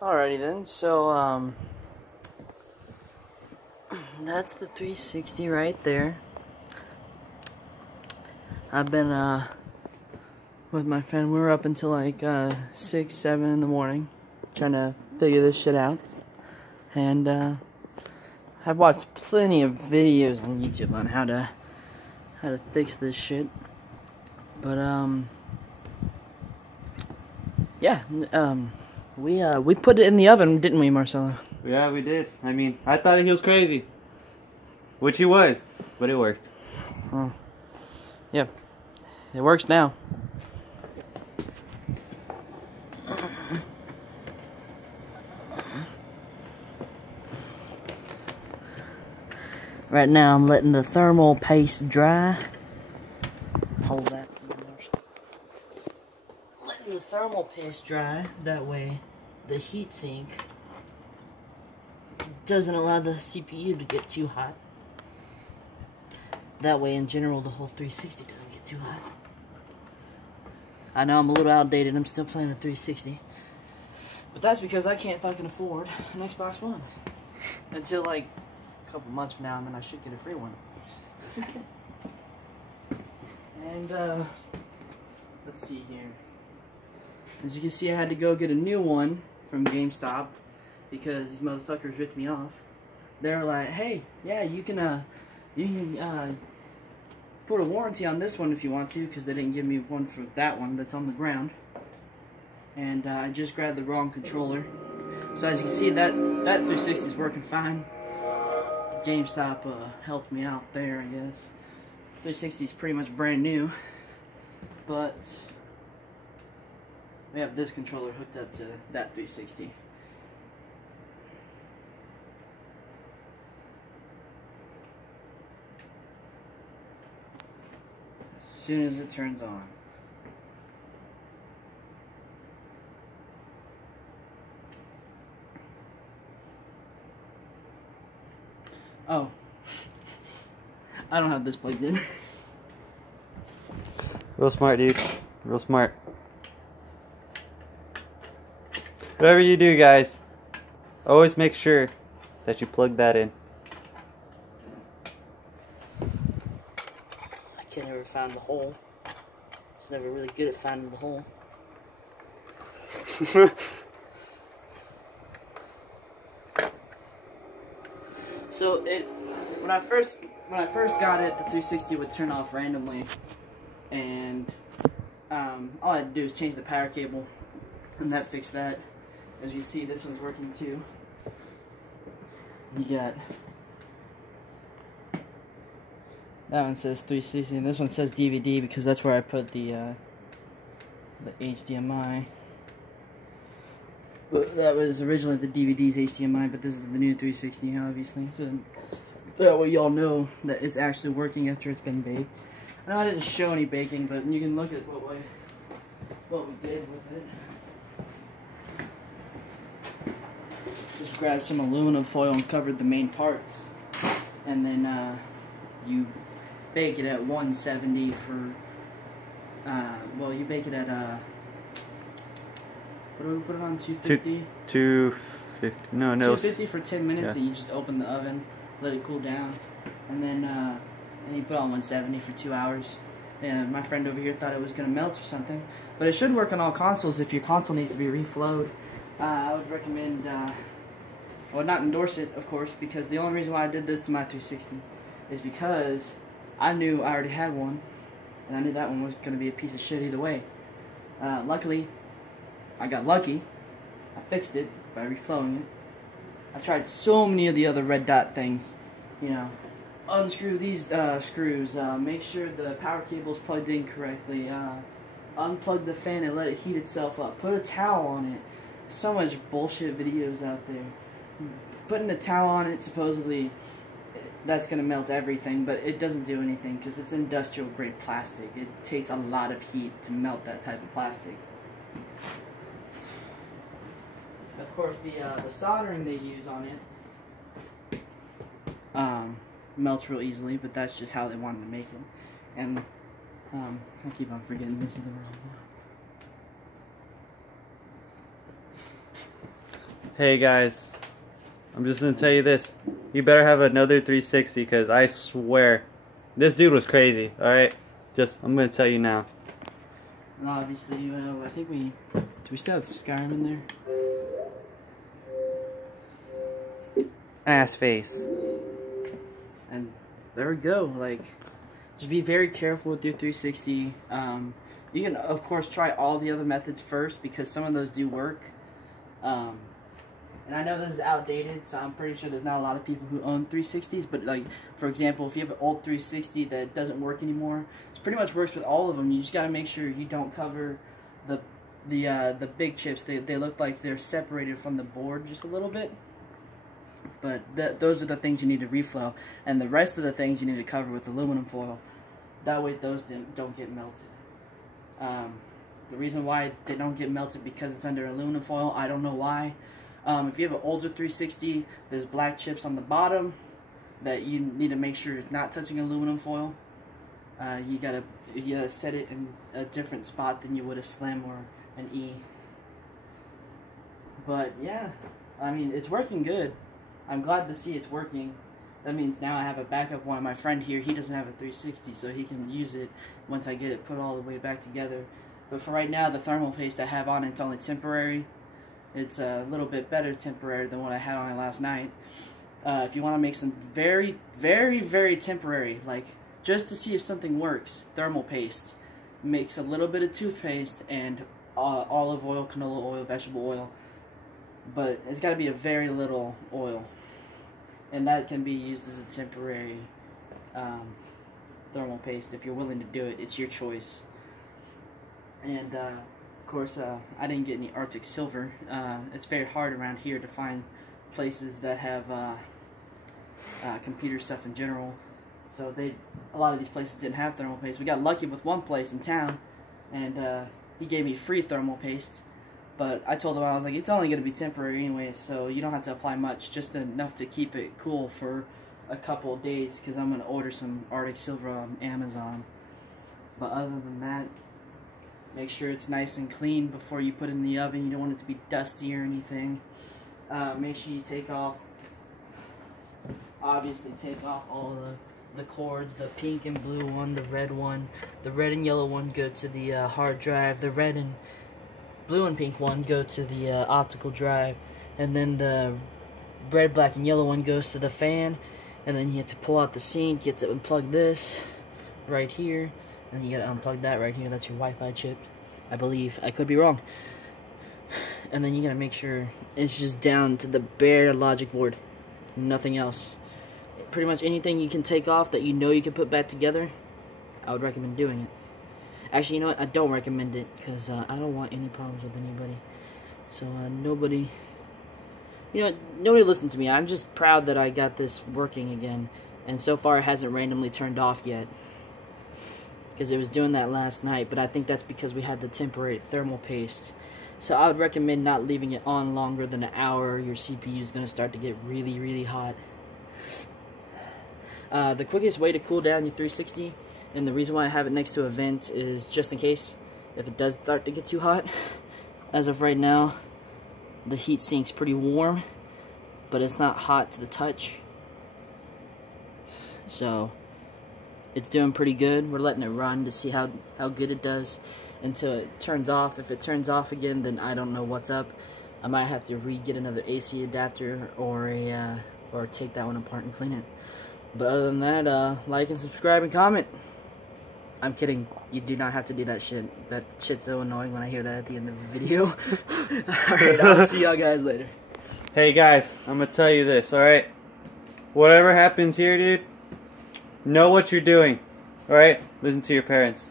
Alrighty then, so that's the 360 right there. I've been with my friend, we were up until like 6, 7 in the morning trying to figure this shit out. And I've watched plenty of videos on YouTube on how to fix this shit. But yeah, we put it in the oven, didn't we, Marcelo? Yeah, we did. I mean, I thought he was crazy, which he was, but it worked. Oh. Yeah, it works now. Right now I'm letting the thermal paste dry. Hold that. Letting the thermal paste dry, that way the heatsink doesn't allow the CPU to get too hot. That way in general the whole 360 doesn't get too hot. I know I'm a little outdated, I'm still playing a 360. But that's because I can't fucking afford an Xbox One. Until like a couple months from now, and then I should get a free one. And let's see here. As you can see, I had to go get a new one from GameStop because these motherfuckers ripped me off. They're like, "Hey, yeah, you can put a warranty on this one if you want to," because they didn't give me one for that one that's on the ground. And I just grabbed the wrong controller. So as you can see, that 360 is working fine. GameStop helped me out there, I guess. 360 is pretty much brand new, but we have this controller hooked up to that 360. As soon as it turns on. Oh, I don't have this plugged in. Real smart, dude. Real smart. Whatever you do, guys, always make sure that you plug that in. I can't ever find the hole. It's never really good at finding the hole. So when I first got it, the 360 would turn off randomly, and all I had to do was change the power cable, and that fixed that. As you see, this one's working too. You got that one says 360, and this one says DVD because that's where I put the HDMI. That was originally the DVD's HDMI, but this is the new 360, obviously. So that way y'all know that it's actually working after it's been baked. I know I didn't show any baking, but you can look at what we did with it. Just grabbed some aluminum foil and covered the main parts, and then you bake it at 170 for. Well, you bake it at what do we put it on? 250? 250. No. 250 for 10 minutes, yeah. and you just open the oven, let it cool down, and then you put it on 170 for 2 hours. And my friend over here thought it was going to melt or something, but it should work on all consoles. If your console needs to be reflowed, I would recommend, I would not endorse it, of course, because the only reason why I did this to my 360 is because I knew I already had one, and I knew that one was going to be a piece of shit either way. Luckily, I got lucky. I fixed it by reflowing it. I tried so many of the other red dot things. You know, unscrew these screws, make sure the power cable is plugged in correctly, unplug the fan and let it heat itself up, put a towel on it. So much bullshit videos out there. Putting a towel on it, supposedly, that's going to melt everything, but it doesn't do anything because it's industrial grade plastic. It takes a lot of heat to melt that type of plastic. Of course, the soldering they use on it melts real easily, but that's just how they wanted to make it. And I keep on forgetting this is the wrong Hey guys, I'm just gonna tell you this. You better have another 360 because I swear, this dude was crazy. Alright? I'm gonna tell you now. And obviously, I think do we still have Skyrim in there? Ass face. And there we go. Like, just be very careful with your 360. You can, of course, try all the other methods first because some of those do work. And I know this is outdated, so I'm pretty sure there's not a lot of people who own 360s. But like, for example, if you have an old 360 that doesn't work anymore, it pretty much works with all of them. You just got to make sure you don't cover the big chips. They look like they're separated from the board just a little bit. But those are the things you need to reflow, and the rest of the things you need to cover with aluminum foil. That way, those don't get melted. The reason why they don't get melted because it's under aluminum foil. I don't know why. If you have an older 360, there's black chips on the bottom that you need to make sure it's not touching aluminum foil. You gotta set it in a different spot than you would a Slim or an E. But yeah, I mean, it's working good. I'm glad to see it's working. That means now I have a backup one. My friend here, he doesn't have a 360, so he can use it once I get it put all the way back together. But for right now, the thermal paste I have on it's only temporary. It's a little bit better temporary than what I had on it last night. If you want to make some very, very, very temporary, like just to see if something works, thermal paste. Mix a little bit of toothpaste and olive oil, canola oil, vegetable oil. But it's got to be a very little oil. And that can be used as a temporary thermal paste. If you're willing to do it, it's your choice. And of course, I didn't get any Arctic Silver. It's very hard around here to find places that have computer stuff in general. So a lot of these places didn't have thermal paste. We got lucky with one place in town, and he gave me free thermal paste. But I told him, I was like, it's only going to be temporary anyway, so you don't have to apply much, just enough to keep it cool for a couple of days, because I'm going to order some Arctic Silver on Amazon. But other than that, make sure it's nice and clean before you put it in the oven. You don't want it to be dusty or anything. Make sure you obviously take off all the cords, the pink and blue one, the red one. The red and yellow one go to the hard drive. The red and blue and pink one go to the optical drive, and then the red, black, and yellow one goes to the fan. And then you have to pull out the sink, you have to unplug this right here, and you gotta unplug that right here. That's your Wi-Fi chip, I believe. I could be wrong. And then you gotta make sure it's just down to the bare logic board, nothing else. Pretty much anything you can take off that you know you can put back together, I would recommend doing it. Actually, you know what? I don't recommend it because I don't want any problems with anybody. So nobody listens to me. I'm just proud that I got this working again, and so far it hasn't randomly turned off yet. Because it was doing that last night, but I think that's because we had the temporary thermal paste. So I would recommend not leaving it on longer than an hour. Your CPU is going to start to get really, really hot. The quickest way to cool down your 360, and the reason why I have it next to a vent, is just in case if it does start to get too hot. As of right now, the heat sink's pretty warm, but it's not hot to the touch. So it's doing pretty good. We're letting it run to see how good it does until it turns off. If it turns off again, then I don't know what's up. I might have to get another AC adapter or take that one apart and clean it. But other than that, like and subscribe and comment. I'm kidding. You do not have to do that shit. That shit's so annoying when I hear that at the end of the video. Alright, I'll see y'all guys later. Hey guys, I'm gonna tell you this, alright? Whatever happens here, dude, know what you're doing. Alright? Listen to your parents.